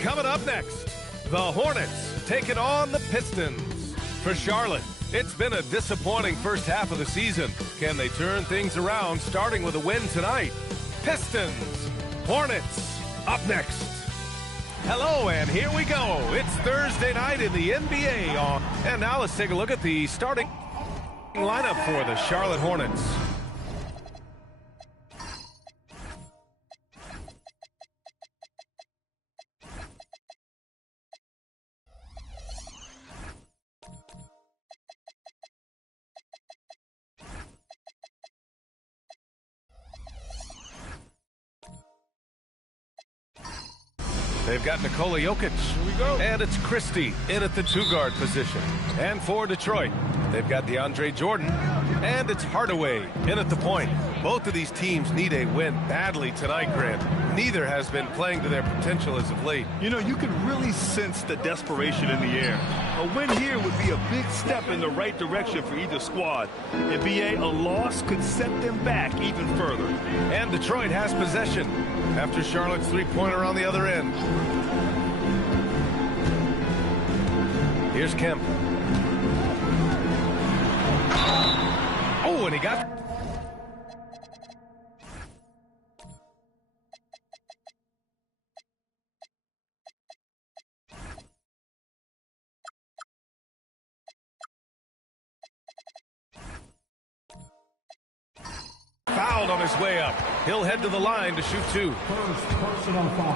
Coming up next, the Hornets taking on the Pistons. For Charlotte, it's been a disappointing first half of the season. Can they turn things around, starting with a win tonight? Pistons, Hornets, up next. Hello, and here we go. It's Thursday night in the NBA. And now let's take a look at the starting lineup for the Charlotte Hornets. They've got Nikola Jokic. Here we go. And it's Christie in at the two-guard position. And for Detroit, they've got DeAndre Jordan. And it's Hardaway in at the point. Both of these teams need a win badly tonight, Grant. Neither has been playing to their potential as of late. You know, you can really sense the desperation in the air. A win here would be a big step in the right direction for either squad. And BA, a loss could set them back even further. And Detroit has possession after Charlotte's three-pointer on the other end. Here's Kemp. Oh, and he got... Fouled on his way up. He'll head to the line to shoot two.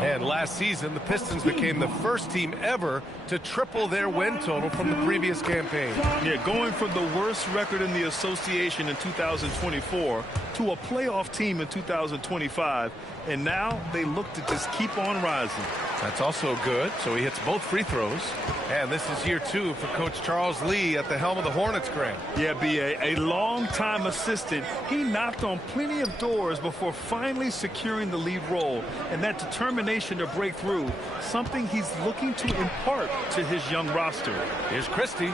And last season, the Pistons became the first team ever to triple their win total from the previous campaign. Yeah, going from the worst record in the association in 2024 to a playoff team in 2025. And now they look to just keep on rising. That's also good. So he hits both free throws. And this is year two for Coach Charles Lee at the helm of the Hornets, Grant. Yeah, B.A., a long-time assistant. He knocked on plenty of doors before finally securing the lead role. And that determination to break through, something he's looking to impart to his young roster. Here's Christie.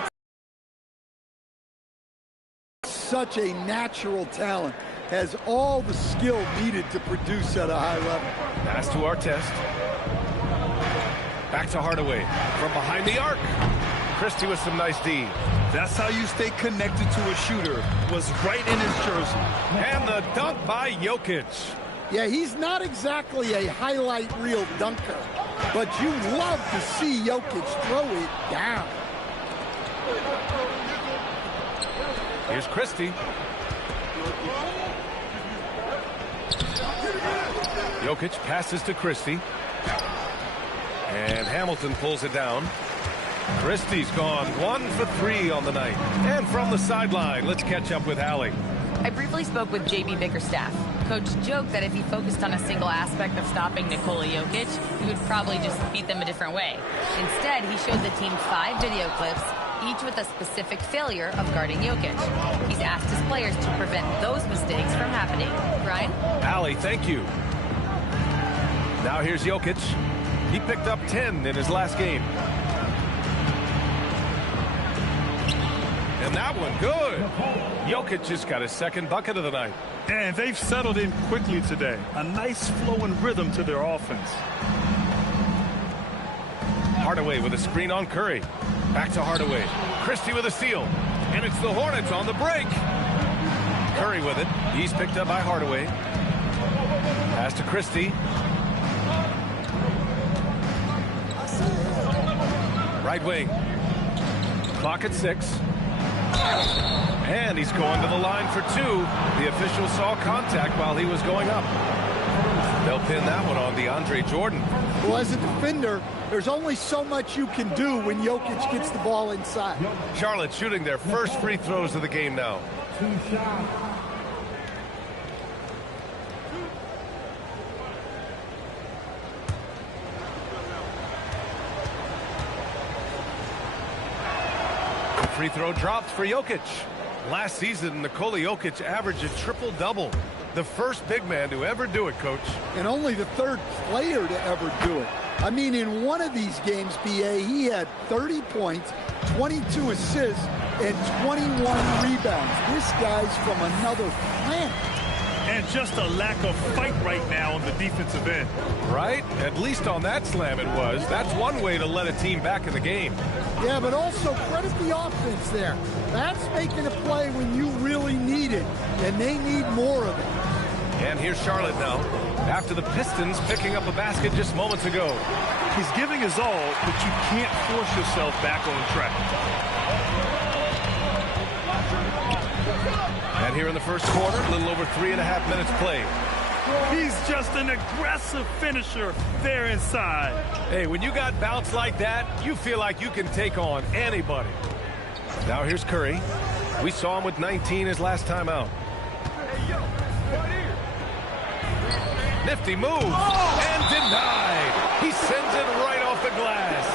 Such a natural talent. Has all the skill needed to produce at a high level. Pass to Artest. Back to Hardaway. From behind the arc. Christie with some nice D. That's how you stay connected to a shooter. Was right in his jersey. And the dunk by Jokic. Yeah, he's not exactly a highlight reel dunker, but you love to see Jokic throw it down. Here's Christie. Jokic passes to Christie. And Hamilton pulls it down. Christie's gone 1 for 3 on the night. And from the sideline, let's catch up with Allie. I briefly spoke with JB Bickerstaff. Coach joked that if he focused on a single aspect of stopping Nikola Jokic, he would probably just beat them a different way. Instead, he showed the team 5 video clips, each with a specific failure of guarding Jokic. He's asked his players to prevent those mistakes from happening. Brian? Allie, thank you. Now here's Jokic. He picked up 10 in his last game. And that one, good. Jokic just got his second bucket of the night. And they've settled in quickly today. A nice flow and rhythm to their offense. Hardaway with a screen on Curry. Back to Hardaway. Christie with a steal. And it's the Hornets on the break. Curry with it. He's picked up by Hardaway. Pass to Christie. Right wing. Clock at 6. And he's going to the line for 2. The official saw contact while he was going up. They'll pin that one on DeAndre Jordan. Well, as a defender, there's only so much you can do when Jokic gets the ball inside. Charlotte shooting their first free throws of the game now. Free throw dropped for Jokic. Last season, Nikola Jokic averaged a triple-double. The first big man to ever do it, Coach. And only the third player to ever do it. I mean, in one of these games, BA, he had 30 points, 22 assists, and 21 rebounds. This guy's from another planet. And just a lack of fight right now on the defensive end. Right? At least on that slam it was. That's one way to let a team back in the game. Yeah, but also credit the offense there. That's making a play when you really need it, and they need more of it. And here's Charlotte now, after the Pistons picking up a basket just moments ago. He's giving his all, but you can't force yourself back on track. And here in the first quarter, a little over 3.5 minutes played. He's just an aggressive finisher there inside. Hey, when you got bounce like that, you feel like you can take on anybody. Now here's Curry. We saw him with 19 his last time out. Nifty move, and denied. He sends it right off the glass.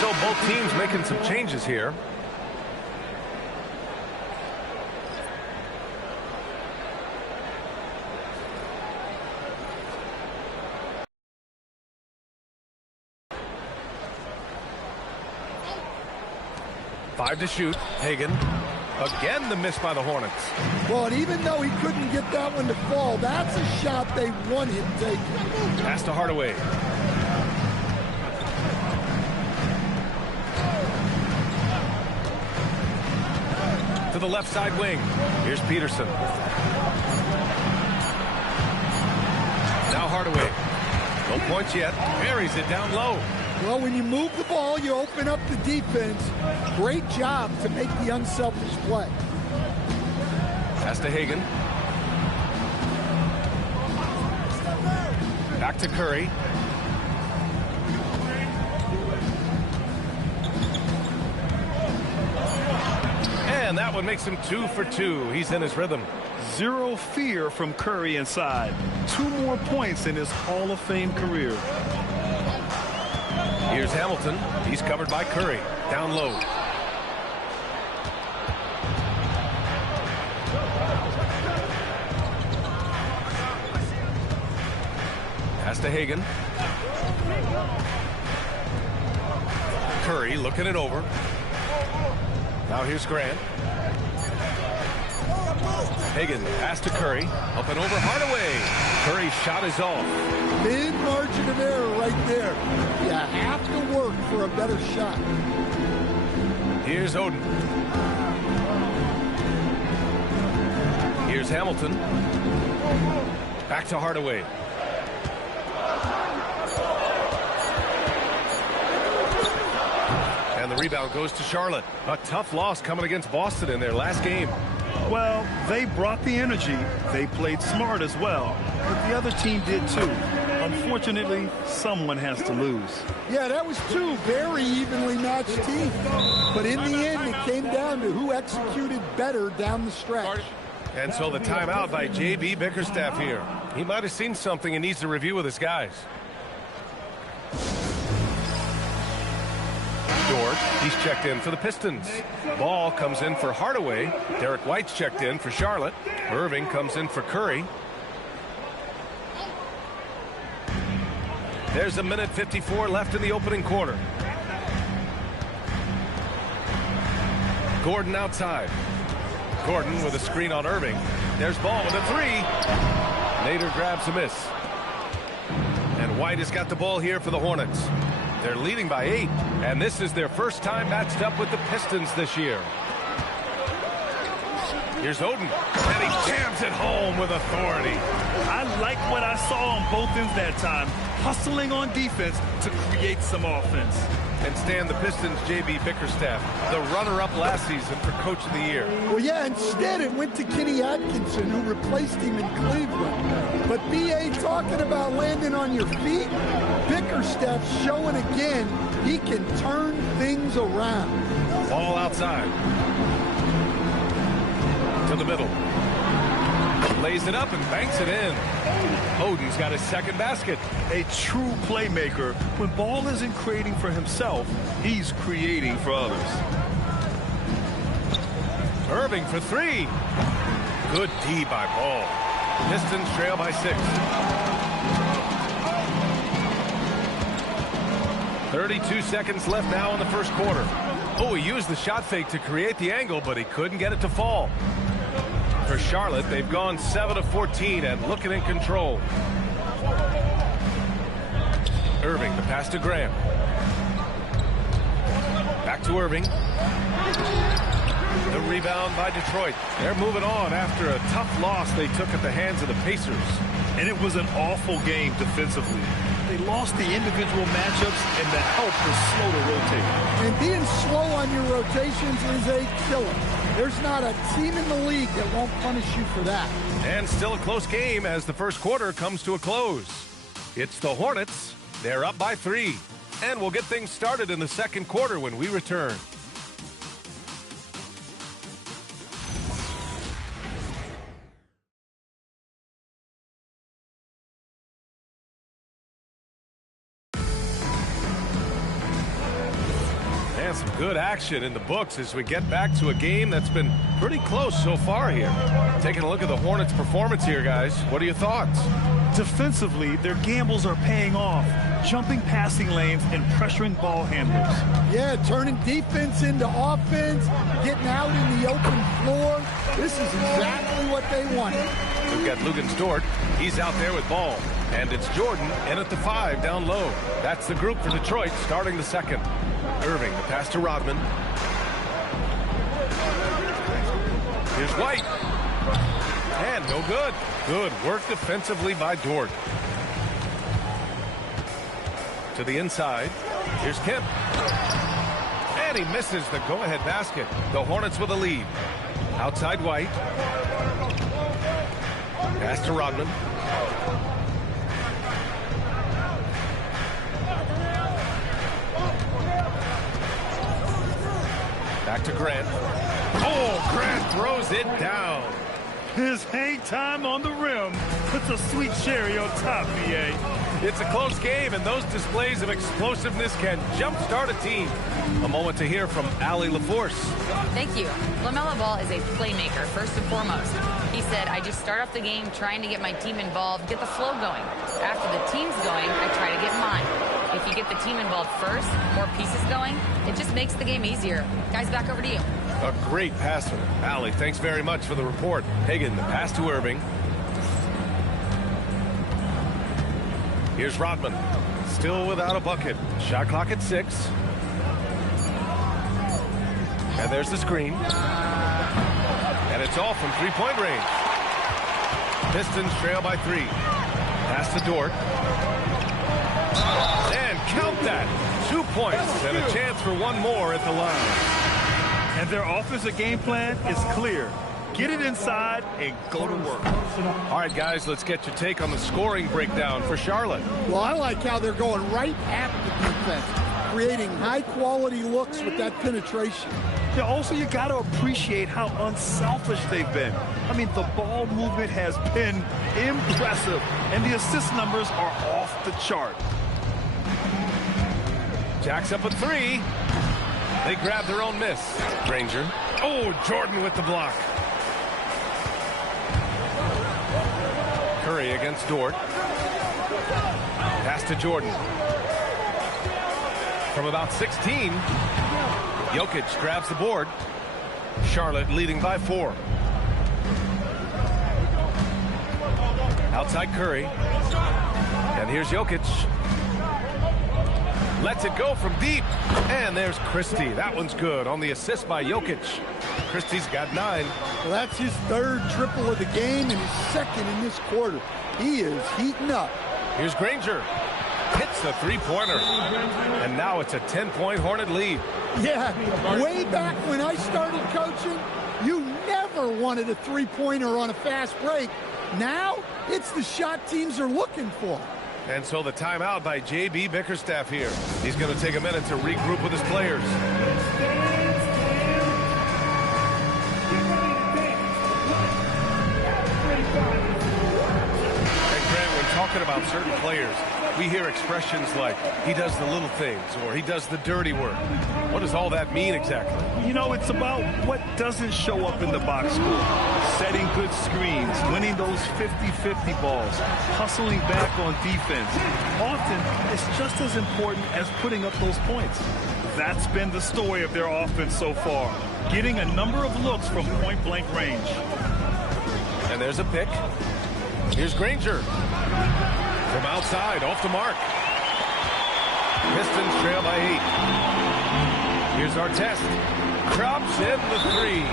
So both teams making some changes here. Five to shoot. Hagan. Again, the miss by the Hornets. Well, and even though he couldn't get that one to fall, that's a shot they want him taking. Pass to Hardaway. To the left side wing. Here's Peterson. Now Hardaway. No points yet. Buries it down low. Well, when you move the ball, you open up the defense. Great job to make the unselfish play. Pass to Hagan. Back to Curry. And that one makes him 2 for 2. He's in his rhythm. Zero fear from Curry inside. 2 more points in his Hall of Fame career. Here's Hamilton. He's covered by Curry. Down low. Pass to Hagan. Curry looking it over. Now here's Grant. Hagan pass to Curry. Up and over Hardaway. Curry's shot is off. Big margin of error right there. You have to work for a better shot. Here's Oden. Here's Hamilton. Back to Hardaway. And the rebound goes to Charlotte. A tough loss coming against Boston in their last game. Well, they brought the energy. They played smart as well. But the other team did too. Unfortunately, someone has to lose. Yeah, that was 2 very evenly matched teams. But in the end, it came down to who executed better down the stretch. And so the timeout by J.B. Bickerstaff here. He might have seen something and needs to review with his guys. Dort, he's checked in for the Pistons. Ball comes in for Hardaway. Derek White's checked in for Charlotte. Irving comes in for Curry. There's a minute 54 left in the opening quarter. Gordon outside. Gordon with a screen on Irving. There's Ball with a 3. Nader grabs a miss. And White has got the ball here for the Hornets. They're leading by 8, and this is their first time matched up with the Pistons this year. Here's Oden, and he jams it home with authority. I like what I saw on both ends that time, hustling on defense to create some offense. And Stan, the Pistons' J.B. Bickerstaff, the runner-up last season for Coach of the Year. Well, yeah, instead it went to Kenny Atkinson, who replaced him in Cleveland. But B.A. talking about landing on your feet, Bickerstaff's showing again he can turn things around. Ball outside. To the middle. Lays it up and banks it in. Oden's got his second basket. A true playmaker. When Ball isn't creating for himself, he's creating for others. Irving for 3. Good D by Ball. Pistons trail by 6. 32 seconds left now in the first quarter. Oh, he used the shot fake to create the angle, but he couldn't get it to fall. For Charlotte, they've gone 7 of 14 and looking in control. Irving, the pass to Graham. Back to Irving. The rebound by Detroit. They're moving on after a tough loss they took at the hands of the Pacers. And it was an awful game defensively. They lost the individual matchups, and the help was slow to rotate. And being slow on your rotations is a killer. There's not a team in the league that won't punish you for that. And still a close game as the first quarter comes to a close. It's the Hornets. They're up by 3. And we'll get things started in the second quarter when we return. And some good action in the books as we get back to a game that's been pretty close so far here. Taking a look at the Hornets' performance here, guys. What are your thoughts? Defensively, their gambles are paying off. Jumping passing lanes and pressuring ball handlers. Yeah, turning defense into offense, getting out in the open floor. This is exactly what they wanted. We've got Lugens Dort. He's out there with ball. And it's Jordan in at the 5 down low. That's the group for Detroit starting the second. Irving, the pass to Rodman. Here's White. And no good. Good work defensively by Dort. To the inside. Here's Kemp. And he misses the go-ahead basket. The Hornets with a lead. Outside White. Pass to Rodman. Back to Grant. Oh, Grant throws it down. His hang time on the rim puts a sweet cherry on top, BA. It's a close game, and those displays of explosiveness can jumpstart a team. A moment to hear from Allie LaForce. Thank you. LaMelo Ball is a playmaker, first and foremost. He said, I just start off the game trying to get my team involved, get the flow going. After the team's going, I try to get mine. If you get the team involved first, more pieces going, it just makes the game easier. Guys, back over to you. A great passer. Allie, thanks very much for the report. Hagan, the pass to Irving. Here's Rodman. Still without a bucket. Shot clock at 6. And there's the screen. And it's all from three-point range. Pistons trail by 3. Pass to Dort. And count that. 2 points and a chance for one more at the line. And their offensive game plan is clear. Get it inside and go to work. All right, guys, let's get your take on the scoring breakdown for Charlotte. Well, I like how they're going right at the defense, creating high-quality looks with that penetration. Yeah, also, you got to appreciate how unselfish they've been. I mean, the ball movement has been impressive, and the assist numbers are off the chart. Jack's up at 3. They grab their own miss. Granger. Oh, Jordan with the block. Curry against Dort. Pass to Jordan. From about 16, Jokic grabs the board. Charlotte leading by 4. Outside Curry. And here's Jokic. Lets it go from deep. And there's Christie. That one's good on the assist by Jokic. Christie's got 9. Well, that's his 3rd triple of the game and his 2nd in this quarter. He is heating up. Here's Granger. Hits the three-pointer. And now it's a 10-point Hornet lead. Yeah, way back when I started coaching, you never wanted a three-pointer on a fast break. Now, it's the shot teams are looking for. And so the timeout by J.B. Bickerstaff here. He's going to take a minute to regroup with his players. And Grant, when talking about certain players, we hear expressions like, he does the little things, or he does the dirty work. What does all that mean exactly? You know, it's about what doesn't show up in the box score. Setting good screens, winning those 50-50 balls, hustling back on defense. Often, it's just as important as putting up those points. That's been the story of their offense so far, getting a number of looks from point-blank range. And there's a pick. Here's Granger. From outside, off the mark. Pistons trail by 8. Here's Artest. Drops in the 3.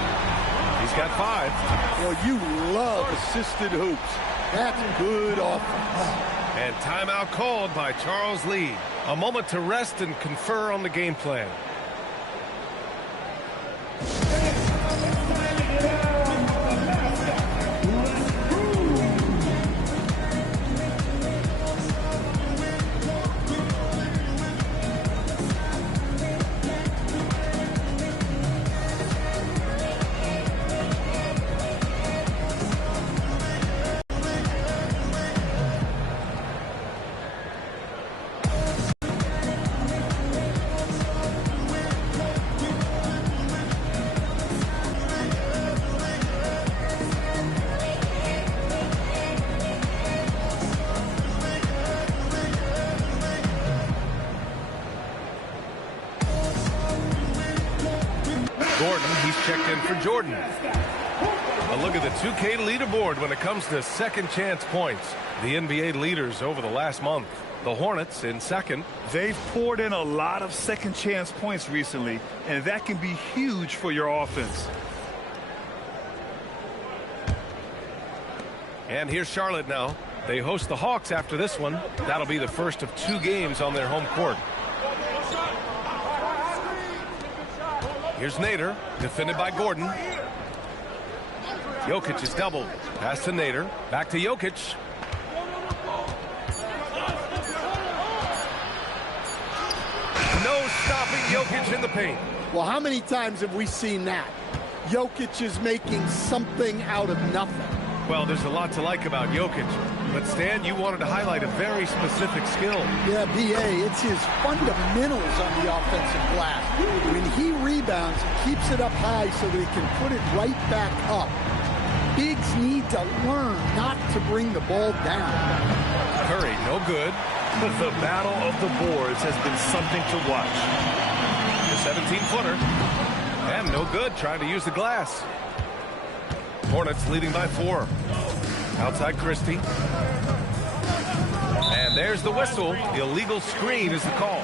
He's got 5. Well, you love assisted hoops. That's good offense. And timeout called by Charles Lee. A moment to rest and confer on the game plan. Gordon, he's checked in for Jordan. A look at the 2K leaderboard when it comes to second chance points. The NBA leaders over the last month. The Hornets in second. They've poured in a lot of second chance points recently, and that can be huge for your offense. And here's Charlotte now. They host the Hawks after this one. That'll be the first of 2 games on their home court. Here's Nader, defended by Gordon. Jokic is doubled. Pass to Nader. Back to Jokic. No stopping Jokic in the paint. Well, how many times have we seen that? Jokic is making something out of nothing. Well, there's a lot to like about Jokic. But, Stan, you wanted to highlight a very specific skill. Yeah, B.A., it's his fundamentals on the offensive glass. When he rebounds, he keeps it up high so that he can put it right back up. Bigs need to learn not to bring the ball down. Curry, no good. The battle of the boards has been something to watch. The 17-footer. And no good, trying to use the glass. Hornets leading by 4. Outside Christie. And there's the whistle. Illegal screen is the call.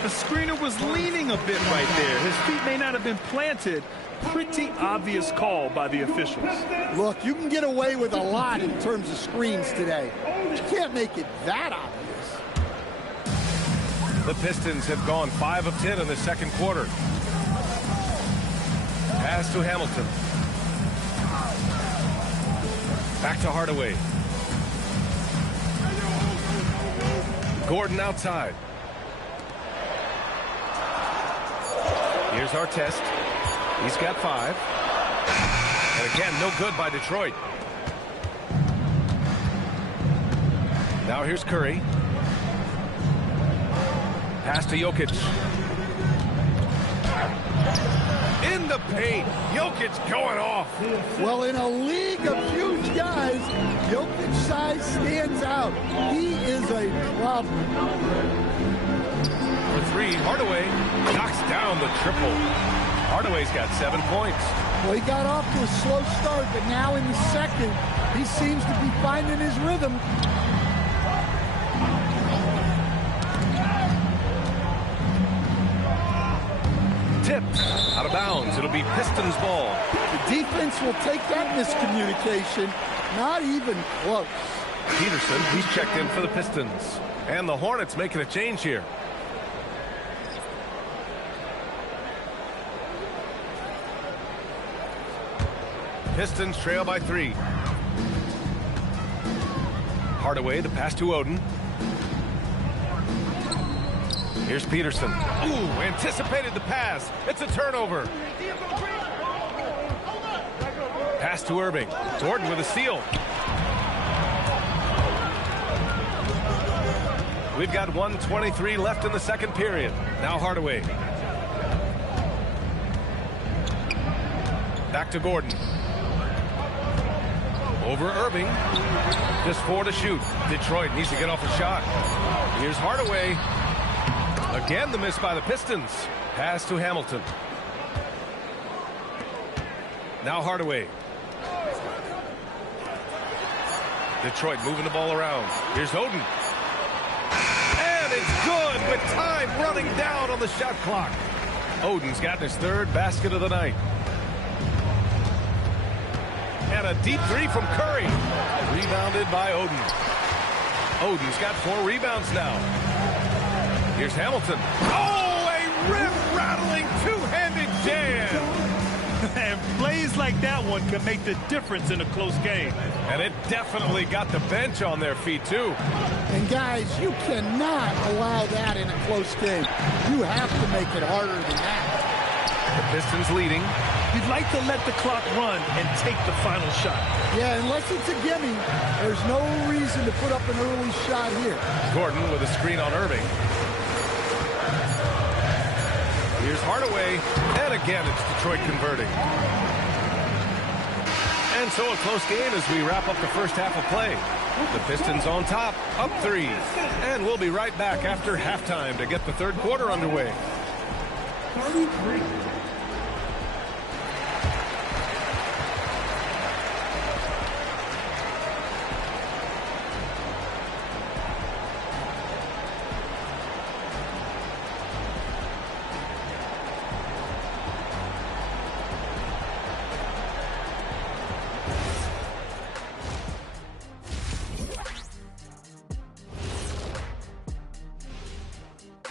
The screener was leaning a bit right there. His feet may not have been planted. Pretty obvious call by the officials. Look, you can get away with a lot in terms of screens today. You can't make it that obvious. The Pistons have gone 5 of 10 in the second quarter. Pass to Hamilton. Back to Hardaway. Gordon outside. Here's Artest. He's got 5. And again, no good by Detroit. Now here's Curry. Pass to Jokic. In the paint. Jokic going off. Well, in a league of huge guys, Jokic's size stands out. He is a problem. For 3, Hardaway knocks down the triple. Hardaway's got 7 points. Well, he got off to a slow start, but now in the second, he seems to be finding his rhythm. Tipped out of bounds. It'll be Pistons ball. The defense will take that miscommunication. Not even close. Peterson, he's checked in for the Pistons. And the Hornets making a change here. Pistons trail by 3. Hardaway, the pass to Oden. Here's Peterson. Ooh, anticipated the pass. It's a turnover. Pass to Irving. Gordon with a steal. We've got 1:23 left in the second period. Now Hardaway. Back to Gordon. Over Irving. Just 4 to shoot. Detroit needs to get off a shot. Here's Hardaway. Again, the miss by the Pistons. Pass to Hamilton. Now Hardaway. Detroit moving the ball around. Here's Oden. And it's good with time running down on the shot clock. Oden's gotten his third basket of the night. And a deep three from Curry. Rebounded by Oden. Oden's got 4 rebounds now. Here's Hamilton. Oh, a rim-rattling two-handed jam. And plays like that one can make the difference in a close game. And it definitely got the bench on their feet, too. And, guys, you cannot allow that in a close game. You have to make it harder than that. The Pistons leading. You'd like to let the clock run and take the final shot. Yeah, unless it's a gimme, there's no reason to put up an early shot here. Gordon with a screen on Irving. Here's Hardaway, and again it's Detroit converting. And so a close game as we wrap up the first half of play. The Pistons on top, up 3. And we'll be right back after halftime to get the third quarter underway.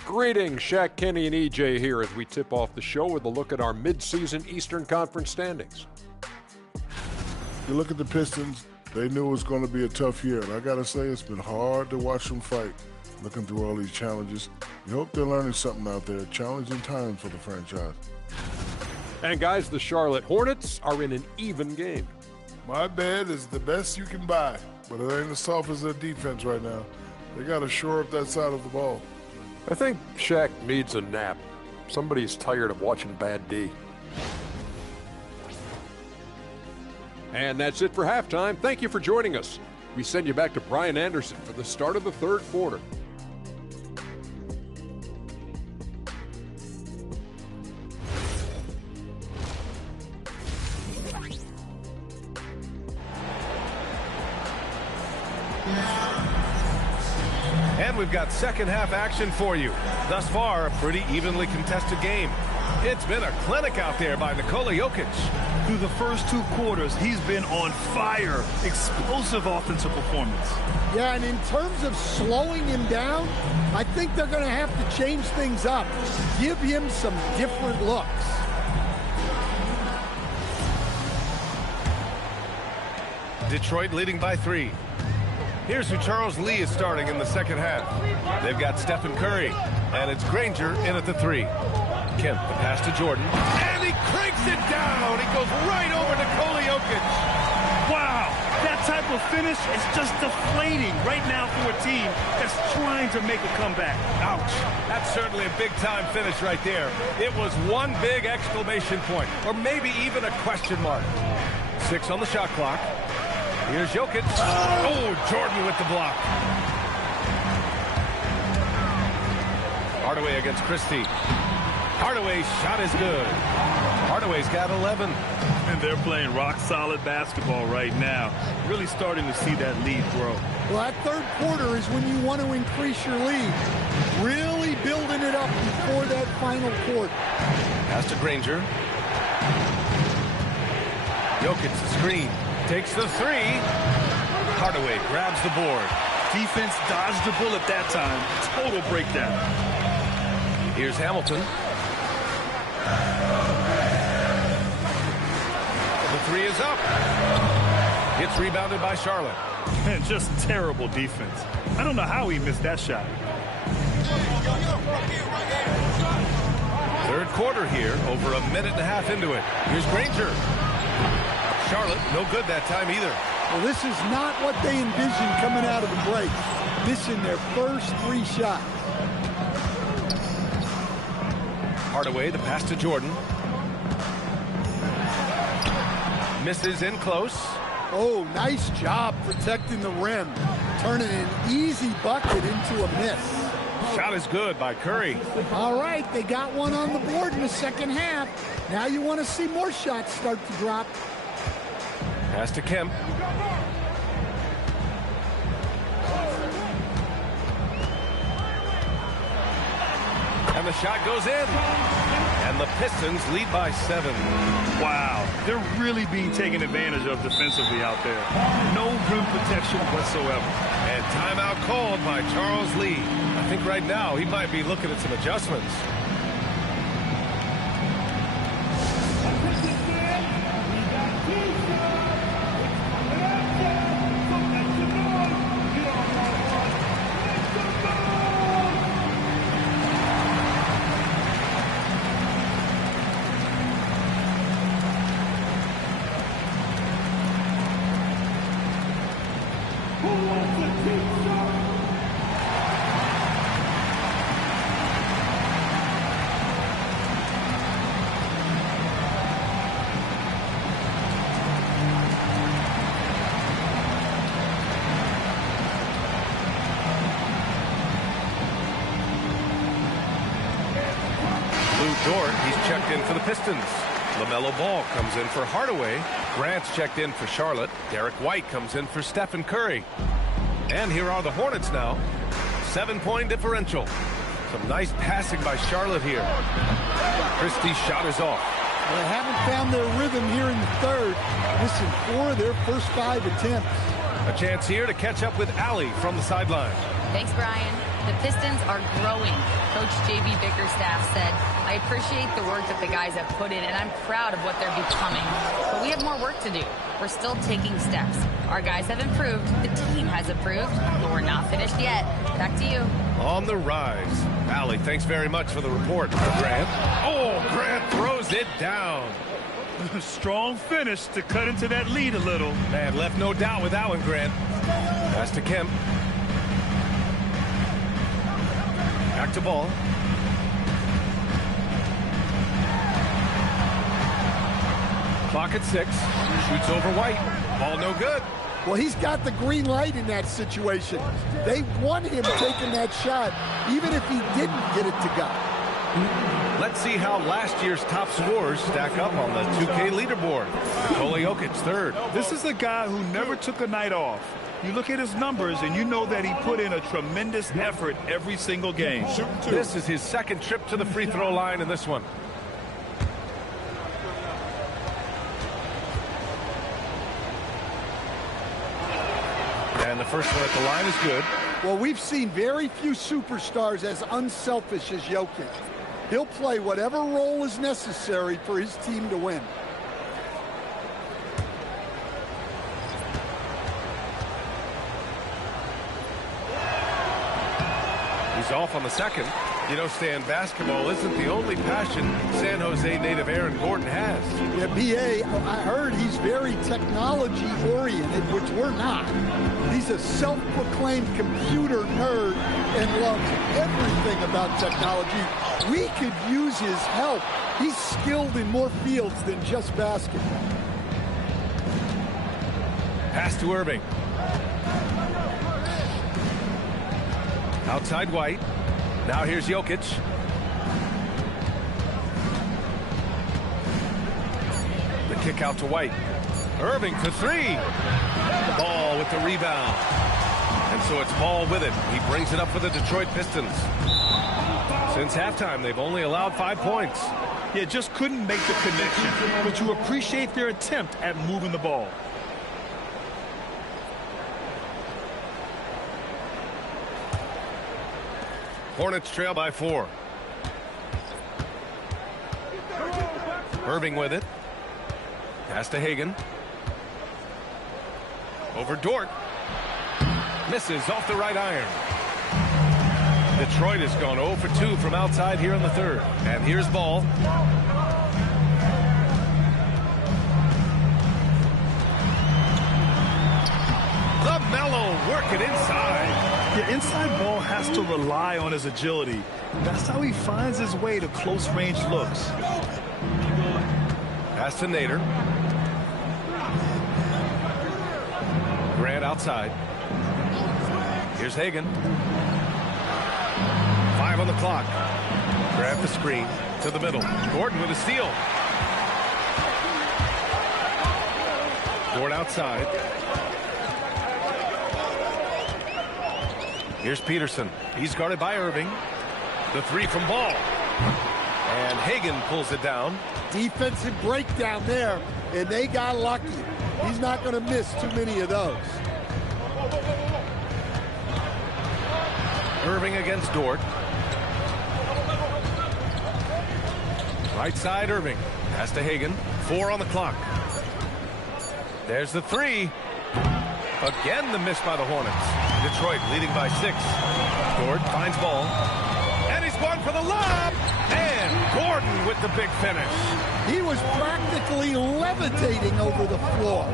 Greetings, Shaq, Kenny, and EJ here as we tip off the show with a look at our midseason Eastern Conference standings. You look at the Pistons, they knew it was going to be a tough year. And I got to say, it's been hard to watch them fight, looking through all these challenges. You hope they're learning something out there. Challenging times for the franchise. And guys, the Charlotte Hornets are in an even game. My bed is the best you can buy, but it ain't as soft as their defense right now. They got to shore up that side of the ball. I think Shaq needs a nap. Somebody's tired of watching bad D. And that's it for halftime. Thank you for joining us. We send you back to Brian Anderson for the start of the third quarter. And we've got second half action for you. Thus far, a pretty evenly contested game. It's been a clinic out there by Nikola Jokic. Through the first 2 quarters, he's been on fire. Explosive offensive performance. Yeah, and in terms of slowing him down, I think they're going to have to change things up. Give him some different looks. Detroit leading by 3. Here's who Charles Lee is starting in the second half. They've got Stephen Curry, and it's Granger in at the 3. Kemp, the pass to Jordan, and he cranks it down. He goes right over to Nikola Jokic. Wow, that type of finish is just deflating right now for a team that's trying to make a comeback. Ouch. That's certainly a big-time finish right there. It was one big exclamation point, or maybe even a question mark. 6 on the shot clock. Here's Jokic. Oh, Jordan with the block. Hardaway against Christie. Hardaway's shot is good. Hardaway's got 11. And they're playing rock-solid basketball right now. Really starting to see that lead grow. Well, that third quarter is when you want to increase your lead. Really building it up before that final quarter. Pass to Granger. Jokic the screen. Takes the 3. Hardaway grabs the board. Defense dodged the bullet that time. Total breakdown. Here's Hamilton. The 3 is up. Gets rebounded by Charlotte. And just terrible defense. I don't know how he missed that shot. Third quarter here, over a minute and a half into it. Here's Granger. Charlotte, no good that time either. Well, this is not what they envisioned coming out of the break. Missing their first 3 shots. Hardaway, the pass to Jordan. Misses in close. Oh, nice job protecting the rim. Turning an easy bucket into a miss. Shot is good by Curry. All right, they got one on the board in the second half. Now you want to see more shots start to drop. Pass to Kemp. And the shot goes in. And the Pistons lead by 7. Wow, they're really being taken advantage of defensively out there. No rim protection whatsoever. And timeout called by Charles Lee. I think right now he might be looking at some adjustments. He's checked in for the Pistons. LaMelo Ball comes in for Hardaway. Grant's checked in for Charlotte. Derek White comes in for Stephen Curry. And here are the Hornets now. 7-point differential. Some nice passing by Charlotte here. Christie's shot is off. They haven't found their rhythm here in the third. Missing 4 of their first 5 attempts. A chance here to catch up with Allie from the sideline. Thanks, Brian. The Pistons are growing. Coach J.B. Bickerstaff said, I appreciate the work that the guys have put in, and I'm proud of what they're becoming. But we have more work to do. We're still taking steps. Our guys have improved. The team has improved. But we're not finished yet. Back to you. On the rise. Allie, thanks very much for the report. Grant. Oh, Grant throws it down. Strong finish to cut into that lead a little. Man, left no doubt with that one, Grant. Pass to Kemp. Back to Ball. Clock at 6. Shoots over White. Ball no good. Well, he's got the green light in that situation. They want him taking that shot, even if he didn't get it to go. Let's see how last year's top scorers stack up on the 2K leaderboard. Nikola Jokic, third. This is a guy who never took a night off. You look at his numbers, and you know that he put in a tremendous effort every single game. This is his second trip to the free throw line in this one. And the first one at the line is good. Well, we've seen very few superstars as unselfish as Jokic. He'll play whatever role is necessary for his team to win. He's off on the second. You know, Stan, basketball isn't the only passion San Jose native Aaron Gordon has. Yeah, B.A., I heard he's very technology-oriented, which we're not. He's a self-proclaimed computer nerd and loves everything about technology. We could use his help. He's skilled in more fields than just basketball. Pass to Irving. Outside White. Now here's Jokic. The kick out to White. Irving for 3. Ball with the rebound. And so it's Ball with it. He brings it up for the Detroit Pistons. Since halftime, they've only allowed 5 points. Yeah, just couldn't make the connection. But you appreciate their attempt at moving the ball. Hornets trail by 4. Irving with it. Pass to Hagan. Over Dort. Misses off the right iron. Detroit has gone 0 for 2 from outside here in the third. And here's Ball. LaMelo working inside. The inside Ball has to rely on his agility. That's how he finds his way to close-range looks. Pass to Nader. Grant outside. Here's Hagan. 5 on the clock. Grab the screen to the middle. Gordon with a steal. Gordon outside. Here's Peterson. He's guarded by Irving. The 3 from Ball. And Hagan pulls it down. Defensive breakdown there, and they got lucky. He's not going to miss too many of those. Irving against Dort. Right side, Irving. Pass to Hagan. 4 on the clock. There's the 3. Again, the miss by the Hornets. Detroit leading by 6. Dort finds ball. And he's going for the lob. And Gordon with the big finish. He was practically levitating over the floor.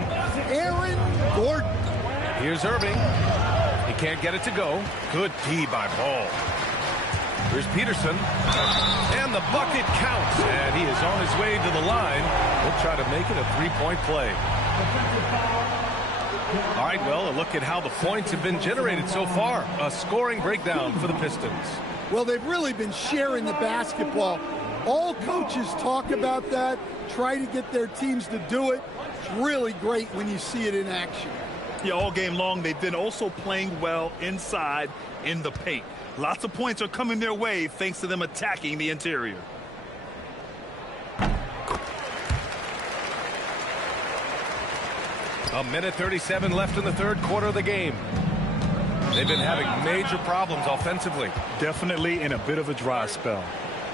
Aaron Gordon. Here's Irving. He can't get it to go. Good D by Ball. Here's Peterson. And the bucket counts. And he is on his way to the line. He'll try to make it a 3-point play. All right, well, a look at how the points have been generated so far. A scoring breakdown for the Pistons. Well, they've really been sharing the basketball. All coaches talk about that, try to get their teams to do it. It's really great when you see it in action. Yeah, all game long, they've been also playing well inside in the paint. Lots of points are coming their way thanks to them attacking the interior. A minute 37 left in the third quarter of the game. They've been having major problems offensively. Definitely in a bit of a dry spell.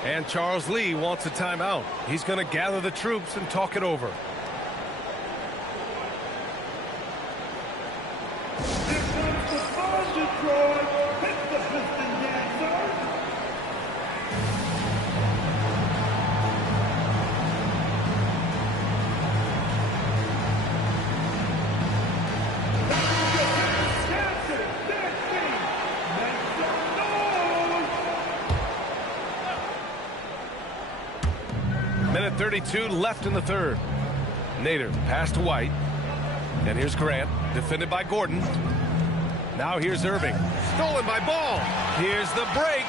And Charles Lee wants a timeout. He's going to gather the troops and talk it over. Minute 32 left in the third. Nader pass to White. And here's Grant, defended by Gordon. Now here's Irving. Stolen by Ball. Here's the break.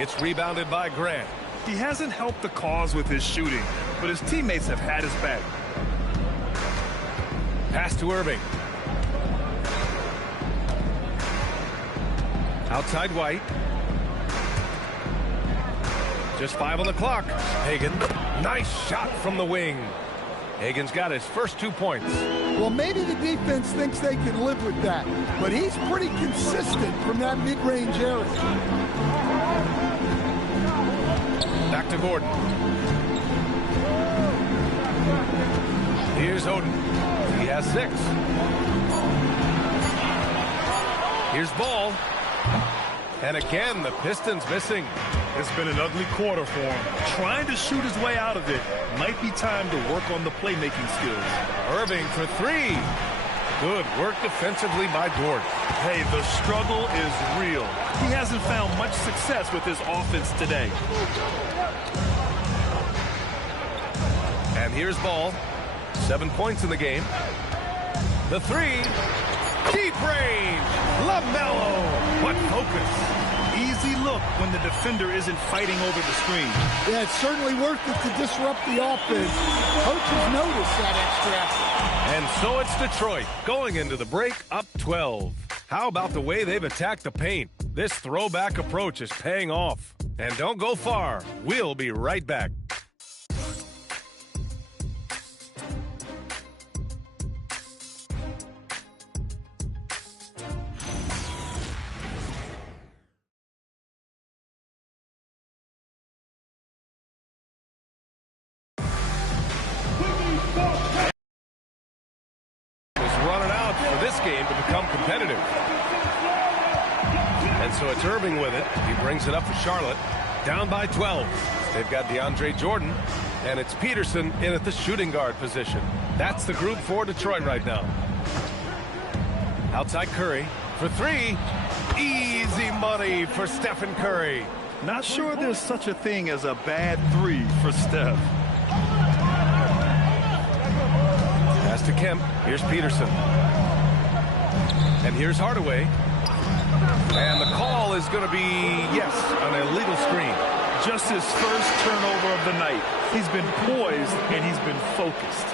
It's rebounded by Grant. He hasn't helped the cause with his shooting, but his teammates have had his back. Pass to Irving. Outside White. Just 5 on the clock. Hagan, nice shot from the wing. Hagan's got his first 2 points. Well, maybe the defense thinks they can live with that, but he's pretty consistent from that mid-range area. Back to Gordon. Here's Oden. He has 6. Here's Ball. And again, the Pistons missing. It's been an ugly quarter for him. Trying to shoot his way out of it. Might be time to work on the playmaking skills. Irving for 3. Good work defensively by Dort. Hey, the struggle is real. He hasn't found much success with his offense today. And here's Ball. 7 points in the game. The 3. Deep range. LaMelo. What focus. Easy look when the defender isn't fighting over the screen. Yeah, it's certainly worth it to disrupt the offense. Coaches notice that extra effort. And so it's Detroit going into the break up 12. How about the way they've attacked the paint? This throwback approach is paying off. And don't go far. We'll be right back. Game to become competitive. And so it's Irving with it. He brings it up for Charlotte. Down by 12. They've got DeAndre Jordan, and it's Peterson in at the shooting guard position. That's the group for Detroit right now. Outside Curry for 3. Easy money for Stephen Curry. Not sure there's such a thing as a bad 3 for Steph. Pass to Kemp. Here's Peterson. And here's Hardaway. And the call is going to be, yes, an illegal screen. Just his first turnover of the night. He's been poised and he's been focused.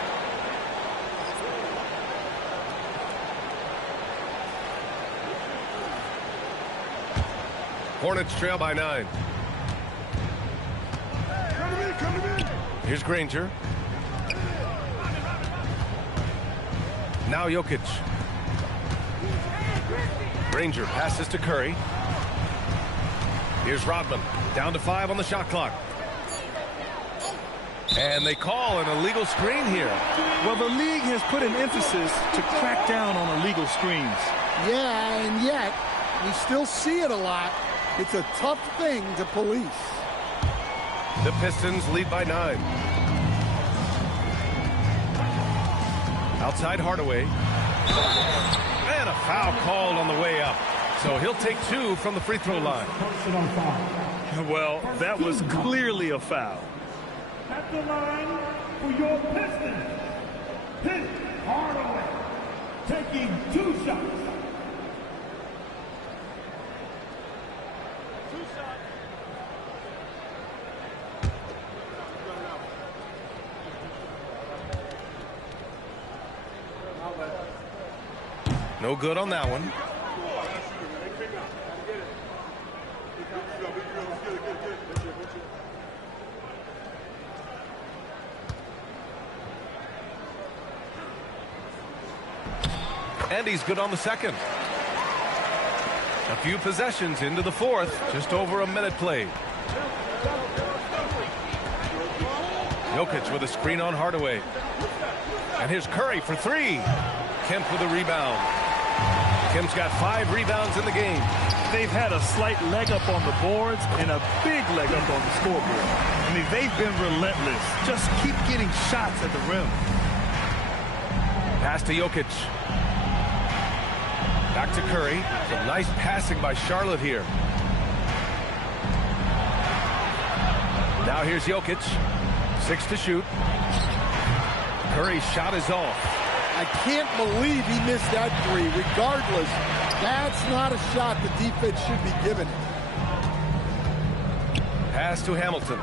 Hornets trail by 9. Here's Granger. Now Jokic. Granger passes to Curry. Here's Rodman. Down to 5 on the shot clock. And they call an illegal screen here. Well, the league has put an emphasis to crack down on illegal screens. Yeah, and yet we still see it a lot. It's a tough thing to police. The Pistons lead by 9. Outside Hardaway. And a foul called on the way up. So he'll take 2 from the free throw line. Well, that was clearly a foul. At the line for your Pistons, Pitt Hardaway, taking 2 shots. No good on that one. And he's good on the second. A few possessions into the fourth. Just over a minute played. Jokic with a screen on Hardaway. And here's Curry for 3. Kemp with a rebound. Kemp's got 5 rebounds in the game. They've had a slight leg up on the boards and a big leg up on the scoreboard. I mean, they've been relentless. Just keep getting shots at the rim. Pass to Jokic. Back to Curry. Some nice passing by Charlotte here. Now here's Jokic. 6 to shoot. Curry's shot is off. I can't believe he missed that 3. Regardless, that's not a shot the defense should be giving. Pass to Hamilton.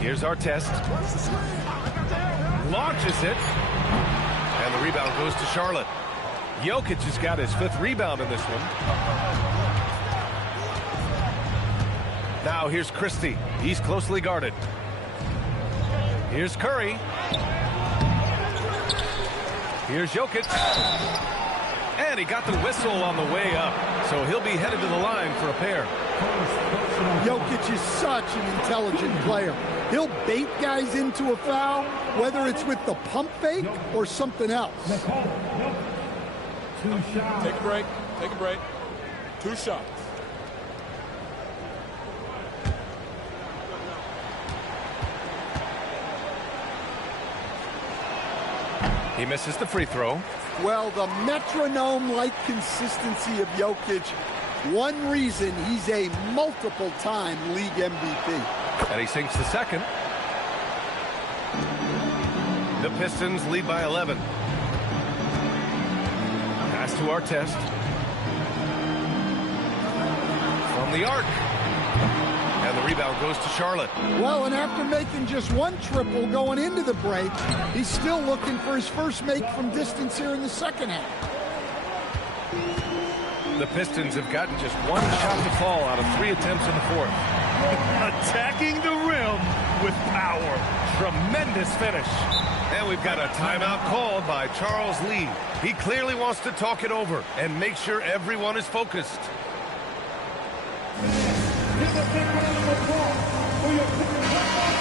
Here's Artest. Launches it. And the rebound goes to Charlotte. Jokic has got his 5th rebound in this one. Now here's Christie. He's closely guarded. Here's Curry. Here's Jokic. And he got the whistle on the way up. So he'll be headed to the line for a pair. Jokic is such an intelligent player. He'll bait guys into a foul, whether it's with the pump fake or something else. 2 shots. Take a break. Take a break. 2 shots. He misses the free throw. Well, the metronome-like consistency of Jokic, one reason he's a multiple-time league MVP. And he sinks the second. The Pistons lead by 11. Pass to Artest. From the arc. And the rebound goes to Charlotte. Well, and after making just 1 triple going into the break, he's still looking for his first make from distance here in the second half. The Pistons have gotten just 1 shot to fall out of 3 attempts in the fourth. Attacking the rim with power. Tremendous finish. And we've got a timeout called by Charles Lee. He clearly wants to talk it over and make sure everyone is focused.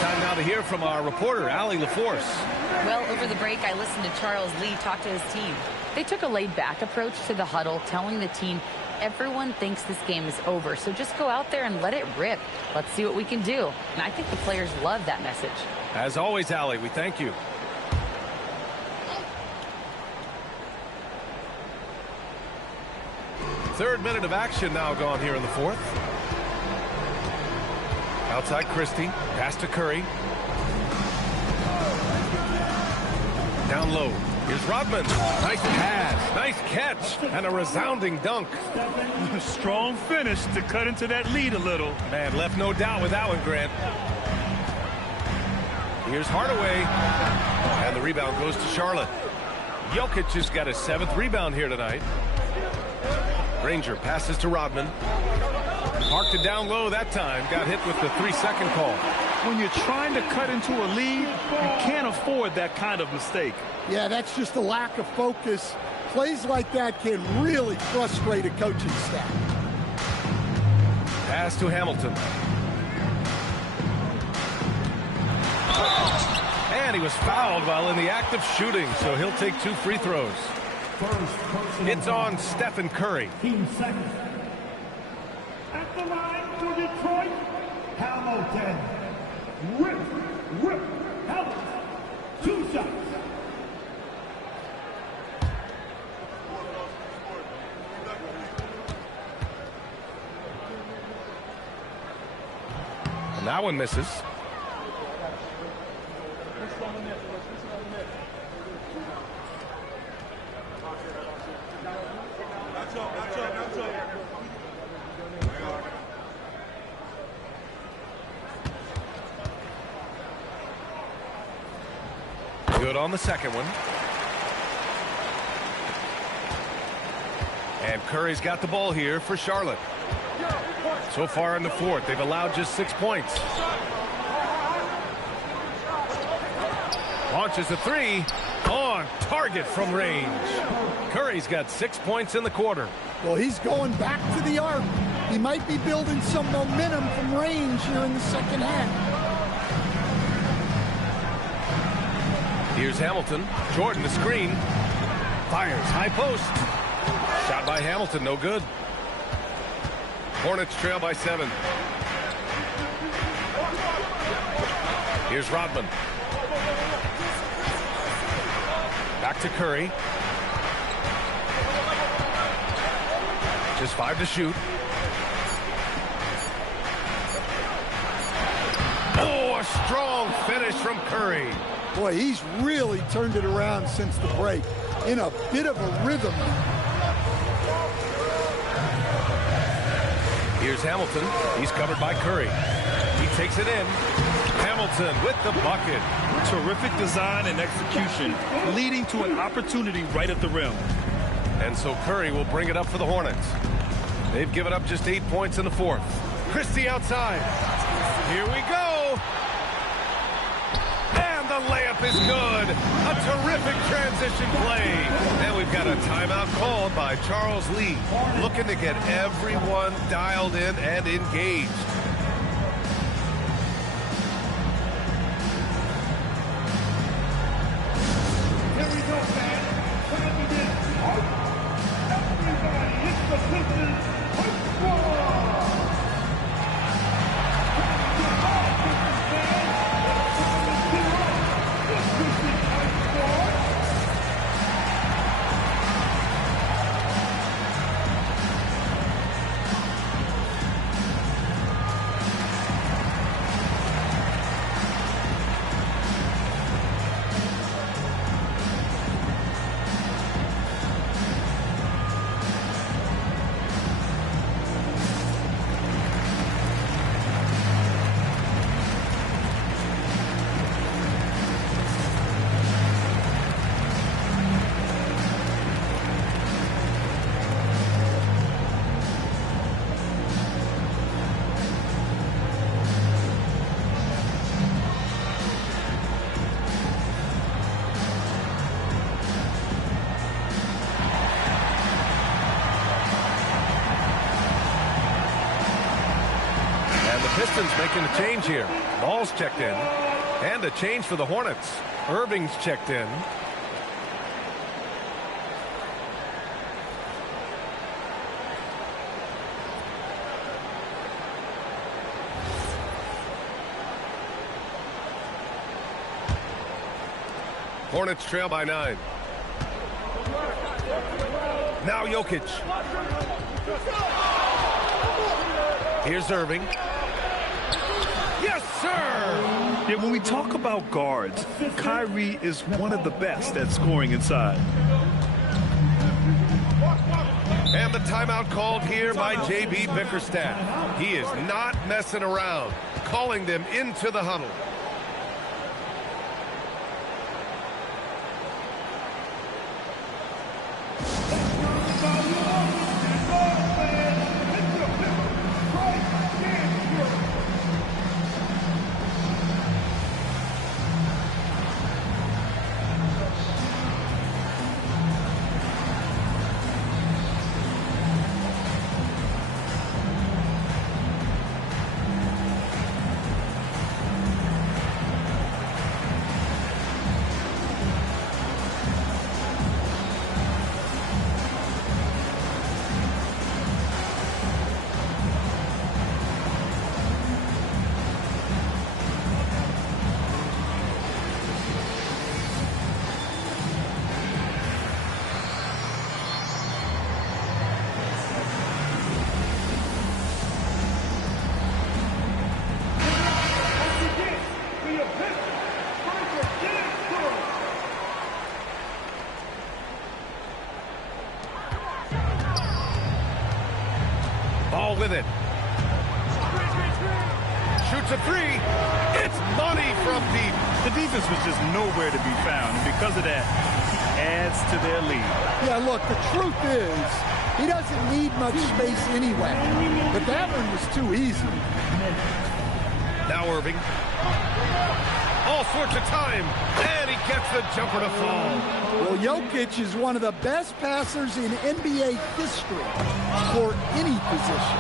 Time now to hear from our reporter, Allie LaForce. Well, over the break, I listened to Charles Lee talk to his team. They took a laid-back approach to the huddle, telling the team everyone thinks this game is over, so just go out there and let it rip. Let's see what we can do. And I think the players love that message. As always, Allie, we thank you. Third minute of action now gone here in the fourth. Outside Christie, pass to Curry. Down low, here's Rodman. Nice pass, nice catch, and a resounding dunk. Strong finish to cut into that lead a little. Man, left no doubt with that one, Grant. Here's Hardaway, and the rebound goes to Charlotte. Jokic has got his 7th rebound here tonight. Ranger passes to Rodman. Parked it down low that time. Got hit with the 3-second call. When you're trying to cut into a lead, you can't afford that kind of mistake. Yeah, that's just a lack of focus. Plays like that can really frustrate a coaching staff. Pass to Hamilton. And he was fouled while in the act of shooting, so he'll take 2 free throws. It's on Stephen Curry. Team second. At the line for Detroit, Hamilton. Rip, Hamilton. 2 shots. And that one misses. Good on the second one. And Curry's got the ball here for Charlotte. So far in the fourth, they've allowed just 6 points. Launches a 3 on target from range. Curry's got 6 points in the quarter. Well, he's going back to the arc. He might be building some momentum from range here in the second half. Here's Hamilton. Jordan, the screen. Fires, high post. Shot by Hamilton, no good. Hornets trail by 7. Here's Rodman. Back to Curry. Just 5 to shoot. Oh, a strong finish from Curry. Boy, he's really turned it around since the break. In a bit of a rhythm. Here's Hamilton. He's covered by Curry. He takes it in. Hamilton with the bucket. Terrific design and execution, leading to an opportunity right at the rim. And so Curry will bring it up for the Hornets. They've given up just 8 points in the fourth. Christie outside. Here we go. And the layup is good. A terrific transition play. And we've got a timeout called by Charles Lee, looking to get everyone dialed in and engaged. Here we go, fans. Time to get hype. Everybody, it's the Pistons Hype Squad. Pistons making a change here. Ball's checked in. And a change for the Hornets. Irving's checked in. Hornets trail by 9. Now Jokic. Here's Irving. Yes, sir! Yeah, when we talk about guards, Kyrie is one of the best at scoring inside. And the timeout called here by J.B. Bickerstaff. He is not messing around, calling them into the huddle. Ball with it. Shoots a three. It's money from deep. The defense was just nowhere to be found, and because of that, he adds to their lead. Yeah, look, the truth is, he doesn't need much space anyway. But that one was too easy. Now Irving. All sorts of time. And he gets the jumper to fall. Well, Jokic is one of the best passers in NBA history for any position.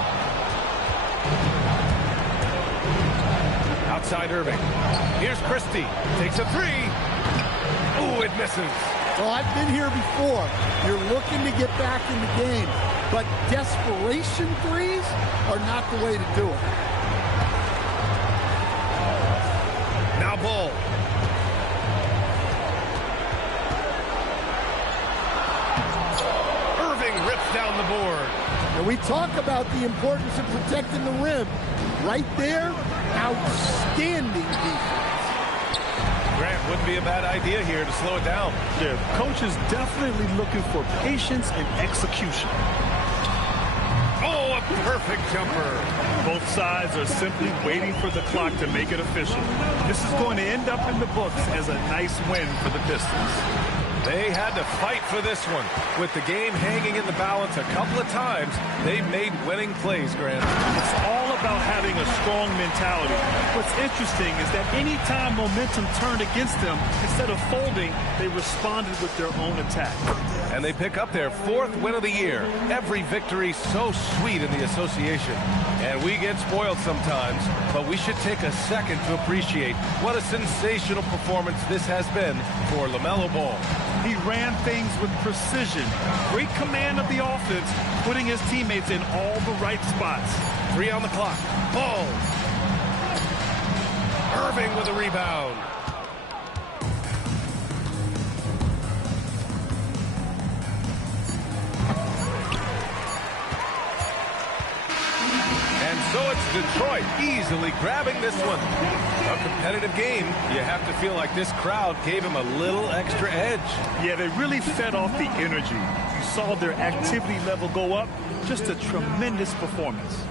Outside Irving. Here's Christie. Takes a three. Ooh, it misses. Well, I've been here before. You're looking to get back in the game, but desperation threes are not the way to do it. Now Ball. Irving rips down the board. And we talk about the importance of protecting the rim. Right there, outstanding defense. Grant, wouldn't be a bad idea here to slow it down. The coach is definitely looking for patience and execution. Oh, a perfect jumper. Both sides are simply waiting for the clock to make it official. This is going to end up in the books as a nice win for the Pistons. They had to fight for this one. With the game hanging in the balance a couple of times, they made winning plays, Grant. It's all about having a strong mentality. What's interesting is that any time momentum turned against them, instead of folding, they responded with their own attack. And they pick up their 4th win of the year. Every victory so sweet in the association. And we get spoiled sometimes, but we should take a second to appreciate what a sensational performance this has been for LaMelo Ball. He ran things with precision, great command of the offense, putting his teammates in all the right spots. 3 on the clock. Ball. Irving with a rebound. And so it's Detroit easily grabbing this one. A competitive game. You have to feel like this crowd gave him a little extra edge. Yeah, they really fed off the energy. You saw their activity level go up. Just a tremendous performance.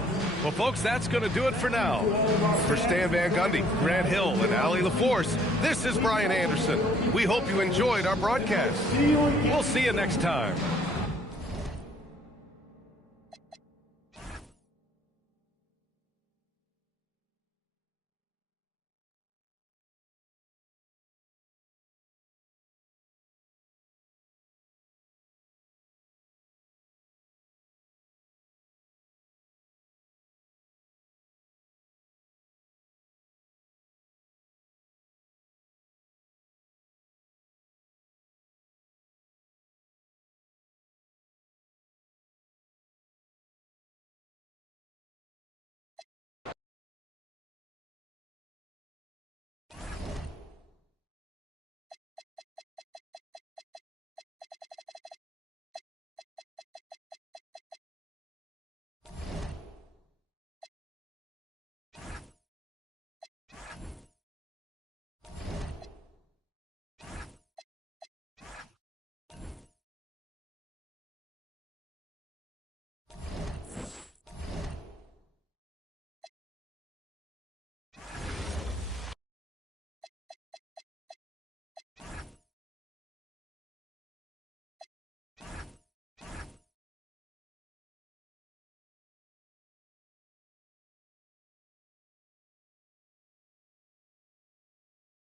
Well, folks, that's going to do it for now. For Stan Van Gundy, Grant Hill, and Allie LaForce, this is Brian Anderson. We hope you enjoyed our broadcast. We'll see you next time.